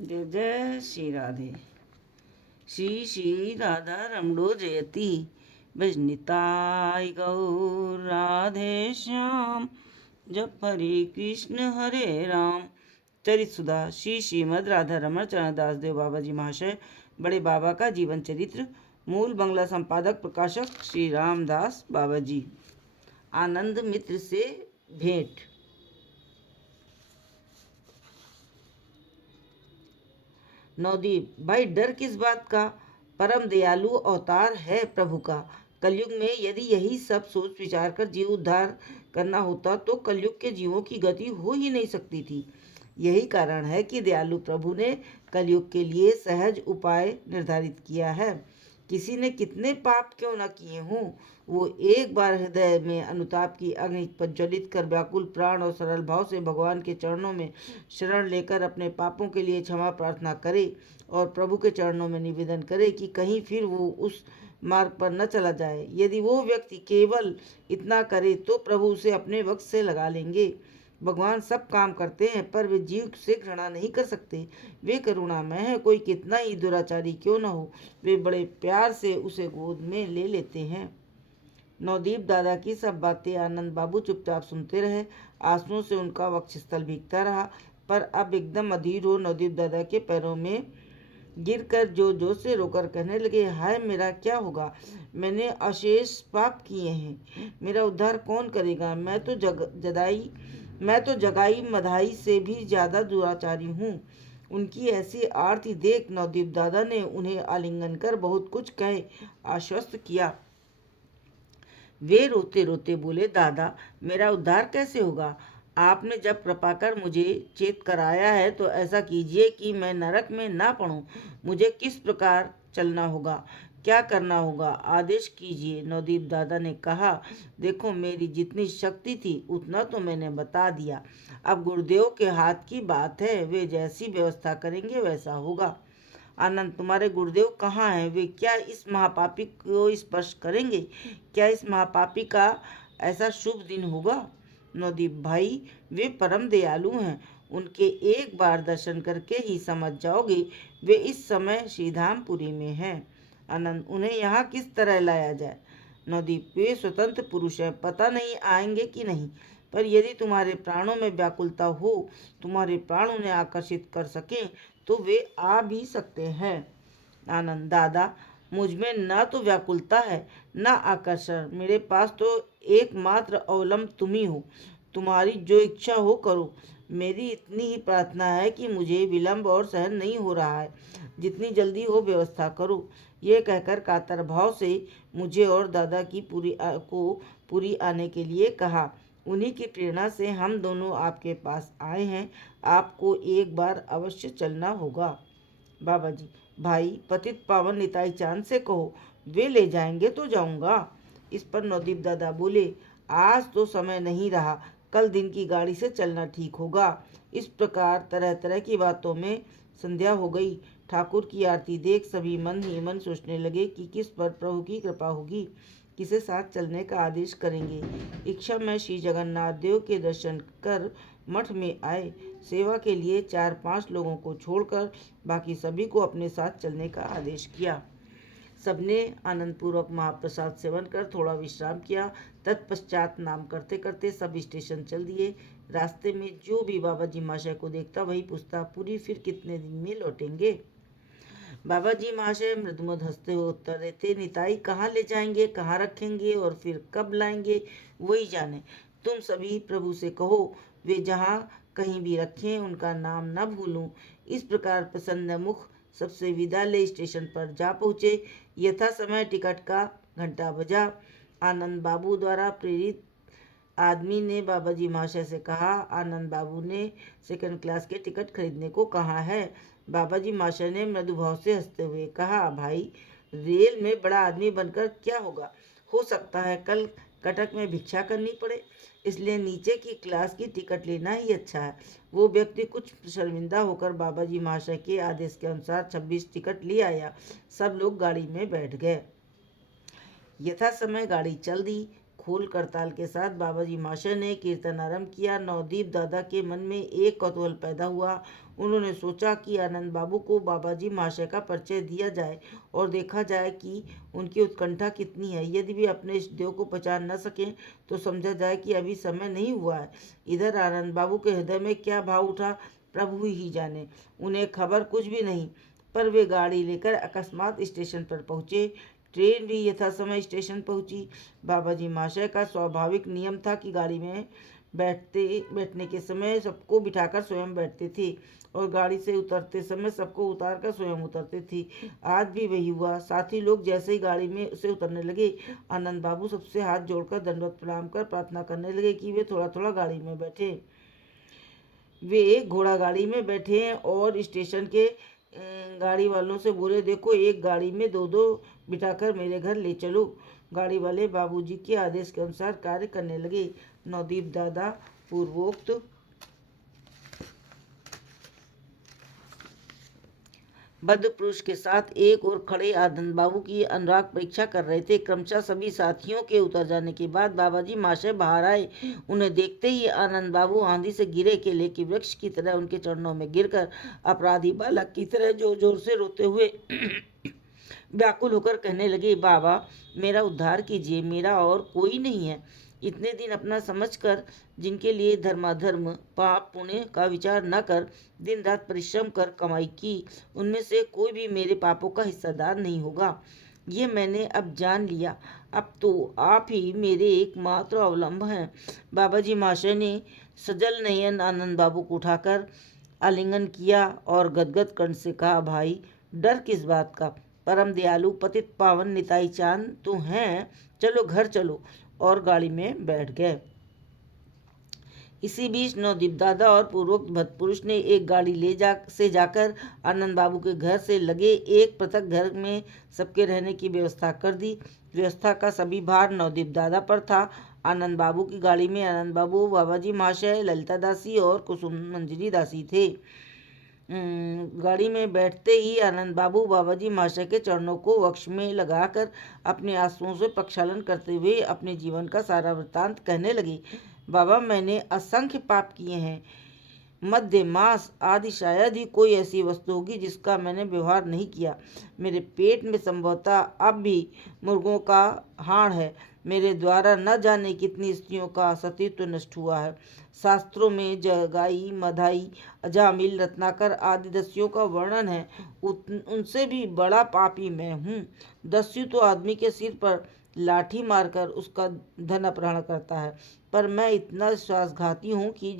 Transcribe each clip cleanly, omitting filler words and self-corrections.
जय जय श्री राधे। श्री श्री राधा रमणो जयति भजनिताय गौर राधे श्याम। जप हरे कृष्ण राम। चरित सुधा श्री श्रीमद राधा रमण चरणदास देव बाबा जी महाशय बड़े बाबा का जीवन चरित्र। मूल बंगला संपादक प्रकाशक श्री रामदास बाबा जी। आनंद मित्र से भेंट। नवदीप भाई, डर किस बात का? परम दयालु अवतार है प्रभु का। कलयुग में यदि यही सब सोच विचार कर जीव उद्धार करना होता तो कलयुग के जीवों की गति हो ही नहीं सकती थी। यही कारण है कि दयालु प्रभु ने कलयुग के लिए सहज उपाय निर्धारित किया है। किसी ने कितने पाप क्यों न किए हों, वो एक बार हृदय में अनुताप की अग्नि प्रज्वलित कर व्याकुल प्राण और सरल भाव से भगवान के चरणों में शरण लेकर अपने पापों के लिए क्षमा प्रार्थना करे और प्रभु के चरणों में निवेदन करे कि कहीं फिर वो उस मार्ग पर न चला जाए। यदि वो व्यक्ति केवल इतना करे तो प्रभु उसे अपने वक्त से लगा लेंगे। भगवान सब काम करते हैं पर वे जीव से घृणा नहीं कर सकते। वे करुणामय है, कोई कितना ही दुराचारी क्यों न हो, वे बड़े प्यार से उसे गोद में ले लेते हैं। नवदीप दादा की सब बातें आनंद बाबू चुपचाप सुनते रहे। आंसुओं से उनका वक्षस्थल भीगता रहा, पर अब एकदम अधीर हो नवदीप दादा के पैरों में गिरकर जोर जोर से रोकर कहने लगे, हाय मेरा क्या होगा? मैंने अशेष पाप किए हैं, मेरा उद्धार कौन करेगा? मैं तो जगाई मधाई से भी ज्यादा दुराचारी हूँ। उनकी ऐसी आरती देख नवदीप दादा ने उन्हें आलिंगन कर बहुत कुछ कहे आश्वस्त किया। वे रोते रोते बोले, दादा मेरा उद्धार कैसे होगा? आपने जब कृपा कर मुझे चेत कराया है तो ऐसा कीजिए कि मैं नरक में ना पड़ूं। मुझे किस प्रकार चलना होगा, क्या करना होगा, आदेश कीजिए। नवदीप दादा ने कहा, देखो मेरी जितनी शक्ति थी उतना तो मैंने बता दिया। अब गुरुदेव के हाथ की बात है, वे जैसी व्यवस्था करेंगे वैसा होगा। आनंद, तुम्हारे गुरुदेव कहाँ हैं? वे क्या इस महापापी को स्पर्श करेंगे? क्या इस महापापी का ऐसा शुभ दिन होगा? नवदीप भाई, वे परम दयालु हैं, उनके एक बार दर्शन करके ही समझ जाओगे। वे इस समय श्रीधामपुरी में हैं। आनंद, उन्हें यहाँ किस तरह लाया जाए? नवदीप, वे स्वतंत्र पुरुष हैं, पता नहीं आएंगे कि नहीं, पर यदि तुम्हारे प्राणों में व्याकुलता हो, तुम्हारे प्राण उन्हें आकर्षित कर सकें तो वे आ भी सकते हैं। आनंद, दादा मुझ में न तो व्याकुलता है न आकर्षण, मेरे पास तो एकमात्र अवलंब तुम ही हो। तुम्हारी जो इच्छा हो करो। मेरी इतनी ही प्रार्थना है कि मुझे विलंब और सहन नहीं हो रहा है, जितनी जल्दी हो व्यवस्था करो। ये कहकर कातर भाव से मुझे और दादा की पूरी आने के लिए कहा। उन्हीं की प्रेरणा से हम दोनों आपके पास आए हैं। आपको एक बार अवश्य चलना होगा। बाबा जी, भाई पतित पावन निताई चांद से कहो, वे ले जाएंगे तो जाऊंगा। इस पर नवदीप दादा बोले, आज तो समय नहीं रहा, कल दिन की गाड़ी से चलना ठीक होगा। इस प्रकार तरह तरह की बातों में संध्या हो गई। ठाकुर की आरती देख सभी मन ही मन सोचने लगे कि किस पर प्रभु की कृपा होगी, किसे साथ चलने का आदेश करेंगे। इच्छा में श्री जगन्नाथ देव के दर्शन कर मठ में आए। सेवा के लिए 4-5 लोगों को छोड़कर बाकी सभी को अपने साथ चलने का आदेश किया। सबने आनंद पूर्वक महाप्रसाद सेवन कर थोड़ा विश्राम किया। तत्पश्चात नाम करते करते सब स्टेशन चल दिए। रास्ते में जो भी बाबा जी महाशय को देखता वही पूछता, पूरी फिर कितने दिन में लौटेंगे? बाबा जी महाशय मृदुमद हंसते हुए उत्तर देते, निताई कहाँ ले जाएंगे, कहाँ रखेंगे और फिर कब लाएंगे वही जाने। तुम सभी प्रभु से कहो वे जहाँ कहीं भी रखें उनका नाम न भूलूं। इस प्रकार प्रसन्न मुख सबसे विदा ले स्टेशन पर जा पहुँचे। यथा समय टिकट का घंटा बजा। आनंद बाबू द्वारा प्रेरित आदमी ने बाबा जी महाशय से कहा, आनंद बाबू ने सेकंड क्लास के टिकट खरीदने को कहा है। बाबा जी महाशय ने मृदु भाव से हंसते हुए कहा, भाई रेल में बड़ा आदमी बनकर क्या होगा? हो सकता है कल कटक में भिक्षा करनी पड़े, इसलिए नीचे की क्लास की टिकट लेना ही अच्छा है। वो व्यक्ति कुछ शर्मिंदा होकर बाबा जी महाशय के आदेश के अनुसार 26 टिकट ले आया। सब लोग गाड़ी में बैठ गए। यथा समय गाड़ी चल दी। खोल करताल के साथ बाबाजी महाशय ने कीर्तन आरंभ किया। नवदीप दादा के मन में एक कौतूहल पैदा हुआ। उन्होंने सोचा कि आनंद बाबू को बाबाजी महाशय का परिचय दिया जाए और देखा जाए कि उनकी उत्कंठा कितनी है। यदि वे अपने इष्ट देव को पहचान न सकें तो समझा जाए कि अभी समय नहीं हुआ है। इधर आनंद बाबू के हृदय में क्या भाव उठा प्रभु ही जाने। उन्हें खबर कुछ भी नहीं, पर वे गाड़ी लेकर अकस्मात स्टेशन पर पहुंचे। ट्रेन भी यथासमय स्टेशन पहुंची। बाबाजी महाशय का स्वाभाविक नियम था कि गाड़ी में बैठने के समय सबको बिठाकर स्वयं बैठते थे और गाड़ी से उतरते समय सबको उतारकर स्वयं उतरते थे। आज भी वही हुआ। साथी लोग जैसे ही गाड़ी में से उतरने लगे, आनंद बाबू सबसे हाथ जोड़कर दंडवत प्रणाम कर प्रार्थना करने लगे कि वे थोड़ा थोड़ा गाड़ी में बैठे। वे घोड़ा गाड़ी में बैठे हैं और स्टेशन के गाड़ी वालों से बोले, देखो एक गाड़ी में दो दो बिठाकर मेरे घर ले चलो। गाड़ी वाले बाबूजी के आदेश के अनुसार कार्य करने लगे। नवदीप दादा पूर्वोक्त बद्ध पुरुष के साथ एक और खड़े आनंद बाबू की अनुराग परीक्षा कर रहे थे। क्रमशः सभी साथियों के उतर जाने के बाद बाबाजी महाशय बाहर आए। उन्हें देखते ही आनंद बाबू आंधी से गिरे केले के वृक्ष की तरह उनके चरणों में गिरकर अपराधी बालक की तरह जोर जोर से रोते हुए व्याकुल होकर कहने लगे, बाबा मेरा उद्धार कीजिए, मेरा और कोई नहीं है। इतने दिन अपना समझकर जिनके लिए धर्माधर्म पाप पुण्य का विचार न कर दिन रात परिश्रम कर कमाई की, उनमें से कोई भी मेरे पापों का हिस्सेदार नहीं होगा। ये मैंने अब जान लिया। अब तो आप ही मेरे एकमात्र अवलंब हैं। बाबाजी महाशय ने सजल नयन आनंद बाबू को उठाकर आलिंगन किया और गदगद कंठ से कहा, भाई डर किस बात का, परम दयालु पतित पावन निताई चांद तो हैं, चलो घर चलो, और गाड़ी में बैठ गए। इसी बीच नवदीप दादा और पूर्वोक्त भट्टपुरुष ने एक गाड़ी जाकर आनंद बाबू के घर से लगे एक पृथक घर में सबके रहने की व्यवस्था कर दी। व्यवस्था का सभी भार नवदीप दादा पर था। आनंद बाबू की गाड़ी में आनंद बाबू, बाबाजी महाशय, ललिता दासी और कुसुम मंजरी दासी थे। गाड़ी में बैठते ही आनंद बाबू बाबाजी महाशय के चरणों को वक्ष में लगाकर अपने आंसुओं से प्रक्षालन करते हुए अपने जीवन का सारा वृत्तांत कहने लगे। बाबा मैंने असंख्य पाप किए हैं। मध्य मांस आदि शायद ही कोई ऐसी वस्तु होगी जिसका मैंने व्यवहार नहीं किया। मेरे पेट में संभवतः अब भी मुर्गों का हाड़ है। मेरे द्वारा न जाने कितनी स्त्रियों का सतीत्व नष्ट हुआ है। शास्त्रों में जगाई, मधाई, अजामिल, रत्नाकर आदि दस्युओं का वर्णन है। उनसे भी बड़ा पापी मैं हूँ। दस्यु तो आदमी के सिर पर लाठी मारकर उसका धन अपहरण करता है, पर मैं इतना विश्वासघाती हूँ कि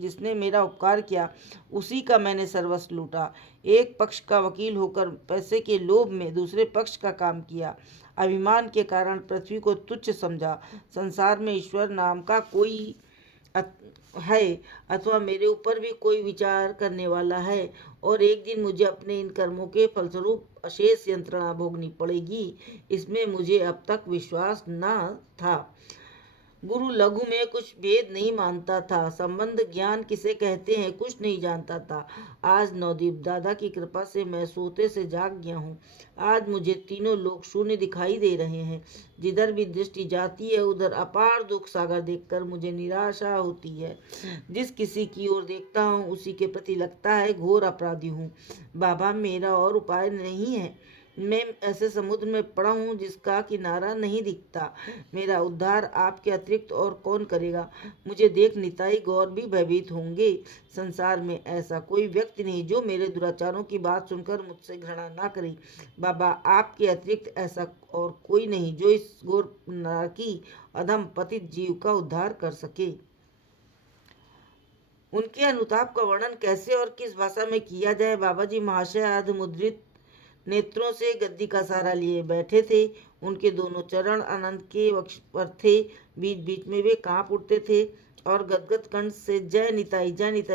जिसने मेरा उपकार किया उसी का मैंने सर्वस्व लूटा। एक पक्ष का वकील होकर पैसे के लोभ में दूसरे पक्ष का काम किया। अभिमान के कारण पृथ्वी को तुच्छ समझा। संसार में ईश्वर नाम का कोई है अथवा मेरे ऊपर भी कोई विचार करने वाला है, और एक दिन मुझे अपने इन कर्मों के फलस्वरूप अशेष यंत्रणा भोगनी पड़ेगी, इसमें मुझे अब तक विश्वास न था। गुरु लघु में कुछ भेद नहीं मानता था। संबंध ज्ञान किसे कहते हैं कुछ नहीं जानता था। आज नवदीप दादा की कृपा से मैं सोते से जाग गया हूँ। आज मुझे तीनों लोग शून्य दिखाई दे रहे हैं। जिधर भी दृष्टि जाती है उधर अपार दुख सागर देखकर मुझे निराशा होती है। जिस किसी की ओर देखता हूँ उसी के प्रति लगता है घोर अपराधी हूँ। बाबा मेरा और उपाय नहीं है। मैं ऐसे समुद्र में पड़ा हूँ जिसका किनारा नहीं दिखता। मेरा उद्धार आपके अतिरिक्त और कौन करेगा। मुझे देख निताई गौर भी भयभीत होंगे। संसार में ऐसा कोई व्यक्ति नहीं जो मेरे दुराचारों की बात सुनकर मुझसे घृणा ना करे। बाबा आपके अतिरिक्त ऐसा और कोई नहीं जो इस घोर नरकी अधम पतित जीव का उद्धार कर सके। उनके अनुताप का वर्णन कैसे और किस भाषा में किया जाए। बाबाजी महाशय अर्धमुद्रित नेत्रों से गद्दी का सहारा लिए बैठे थे। उनके दोनों चरण आनंद के वक्ष पर थे। बीच बीच में वे कांप उठते थे और गदगद कंठ से जय निताई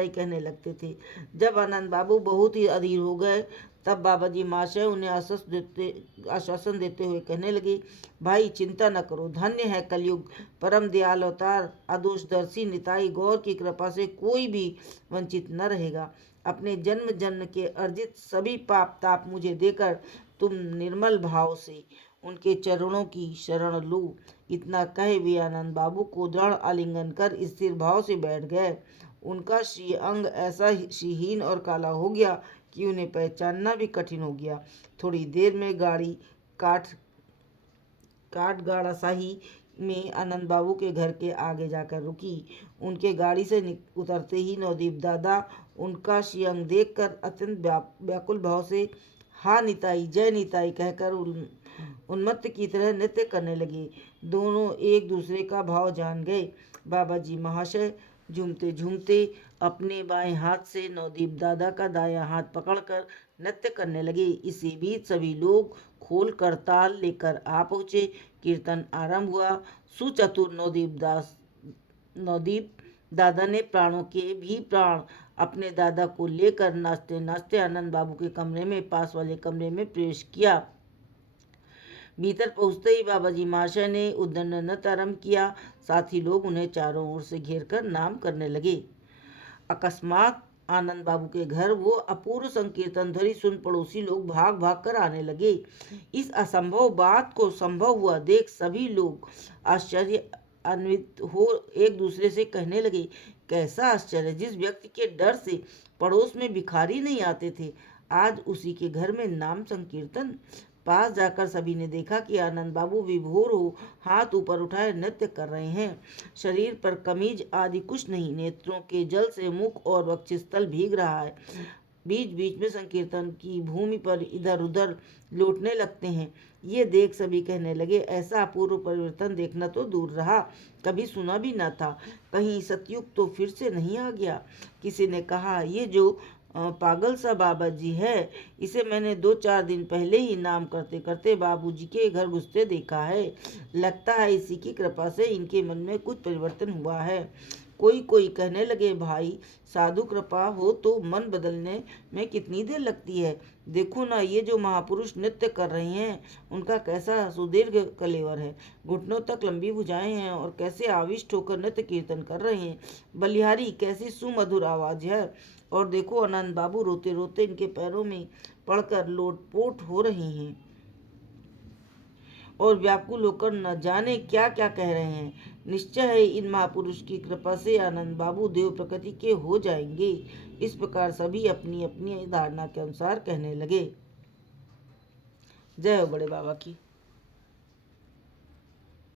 कहने लगते थे। जब आनंद बाबू बहुत ही अधीर हो गए तब बाबाजी महाशय उन्हें आश्वासन देते हुए कहने लगे, भाई चिंता न करो, धन्य है कलयुग, परम दयाल अवतार अदोषदर्शी निताई गौर की कृपा से कोई भी वंचित न रहेगा। अपने जन्म जन्म के अर्जित सभी पाप ताप मुझे देकर तुम निर्मल भाव से उनके चरणों की शरण लूं। इतना कहे वे आनंद बाबू को दृढ़ आलिंगन कर स्थिर भाव से बैठ गए। उनका श्री अंग ऐसा श्रीहीन और काला हो गया कि उन्हें पहचानना भी कठिन हो गया। थोड़ी देर में गाड़ी काठगड़ासाही में आनंद बाबू के घर के आगे जाकर रुकी। उनके गाड़ी से उतरते ही नवदीप दादा उनका श्रीअंग देखकर अत्यंत व्याकुल भाव से हा निताई जय निताई कहकर उन्मत्त की तरह नृत्य करने लगे। दोनों एक दूसरे का भाव जान गए। बाबा जी महाशय झूमते झूमते अपने बाएं हाथ से नवदीप दादा का दायां हाथ पकड़कर नृत्य करने लगे। इसी बीच सभी लोग खोल कर ताल लेकर आ पहुँचे। कीर्तन आरंभ हुआ। सुचतुर नवदीप दादा ने प्राणों के भी प्राण अपने दादा को लेकर नाचते नाचते आनंद बाबू के कमरे में पास वाले कमरे में प्रवेश किया। भीतर पहुंचते ही बाबा जी महाशय ने उद्दंड नृत्य आरंभ किया। साथ ही लोग उन्हें चारों ओर से घेर कर नाम करने लगे। अकस्मात आनंद बाबू के घर वो अपूर्व संकीर्तन ध्वनि सुन पड़ोसी लोग भाग भाग कर आने लगे। इस असंभव बात को संभव हुआ देख सभी लोग आश्चर्यान्वित हो एक दूसरे से कहने लगे, कैसा आश्चर्य! जिस व्यक्ति के डर से पड़ोस में भिखारी नहीं आते थे, आज उसी के घर में नाम संकीर्तन। पास जाकर सभी ने देखा कि आनंद बाबू विभोर हो हाथ ऊपर उठाए नृत्य कर रहे हैं। शरीर पर कमीज आदि कुछ नहीं, नेत्रों के जल से मुख और वक्षस्थल भीग रहा है। बीच बीच में संकीर्तन की भूमि पर इधर उधर लौटने लगते हैं। ये देख सभी कहने लगे, ऐसा अपूर्व परिवर्तन देखना तो दूर रहा, कभी सुना भी न था। कहीं सतयुग तो फिर से नहीं आ गया। किसी ने कहा, ये जो पागल सा बाबा जी है, इसे मैंने 2-4 दिन पहले ही नाम करते करते बाबूजी के घर घुसते देखा है। लगता है इसी की कृपा से इनके मन में कुछ परिवर्तन हुआ है। कोई कहने लगे, भाई साधु कृपा हो तो मन बदलने में कितनी देर लगती है। देखो ना, ये जो महापुरुष नृत्य कर रहे हैं उनका कैसा सुदीर्घ कलेवर है, घुटनों तक लंबी भुजाएं हैं और कैसे आविष्ट होकर नृत्य कीर्तन कर रहे हैं। बलिहारी कैसी सुमधुर आवाज है। और देखो, आनंद बाबू रोते रोते इनके पैरों में पड़कर लोटपोट हो रहे हैं और व्याकुल होकर न जाने क्या क्या कह रहे हैं। निश्चय है इन महापुरुष की कृपा से आनंद बाबू देव प्रकृति के हो जाएंगे। इस प्रकार सभी अपनी अपनी धारणा के अनुसार कहने लगे। जय हो बड़े बाबा की।